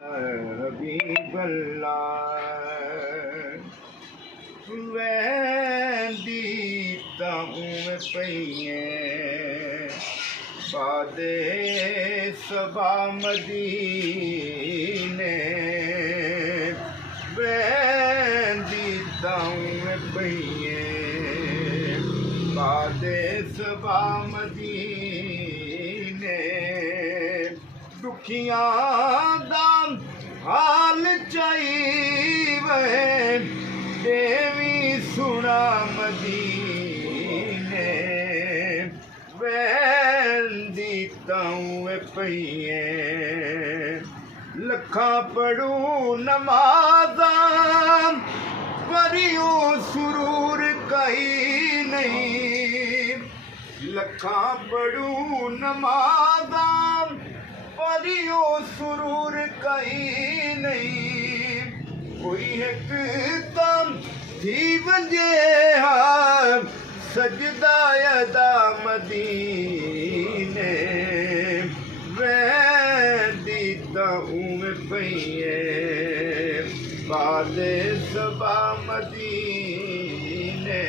हबीबल्लाह वैंदी ताऊं पईएं बादे सबा मदीने वैंदी ताऊं पईएं बादे सबा मदीने दुखियां दा हाल चाहिए देवी सुना मदीने वैंदी ताऊं पईएं लखा पढ़ू नमाज़ा परियो सुरूर कई नहीं लखा पढ़ू नमाज़ा परियो सुरूर कई नहीं कोई एक तम थी वंजे सजदा यदा मदीने वैंदी ताऊं पईएं बादे सबा मदीने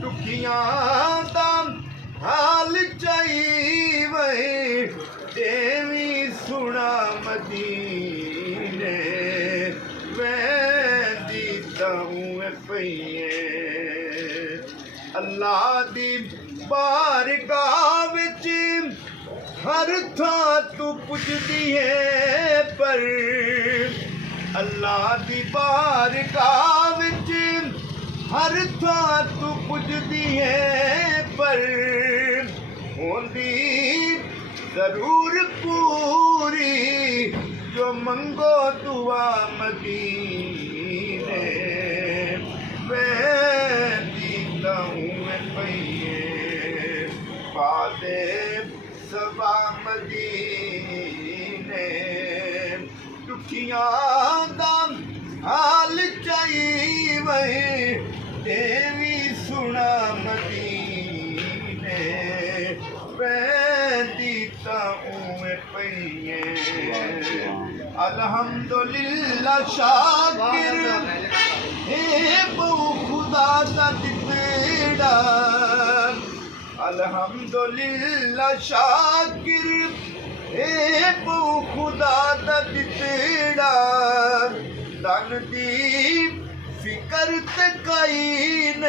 दुखियां दा हाल चाहिए देवी सुना मदीने वैंदी ताऊं पईएं अल्लाह दी बारगाह विच हर थां तू पुजदी है पर अल्लाह दी बारगाह विच हर थां तू पुजदी है पर होंदी जरूर पूरी जो मंगो दुआ मदीने वैंदी ताऊं पईएं बादे सबा मदीने दुखियां दा हाल चाहिए देवी सुना मदीने वैंदी ताऊं पईएं अल्हम्दुलिल्लाह शाकिर हे बहु खुदा दा दितेड़ा अल्हम्दुलिल्लाह शाकिर हे बहु खुदा दा दितेड़ा तन दी फिकर ते कई नहीं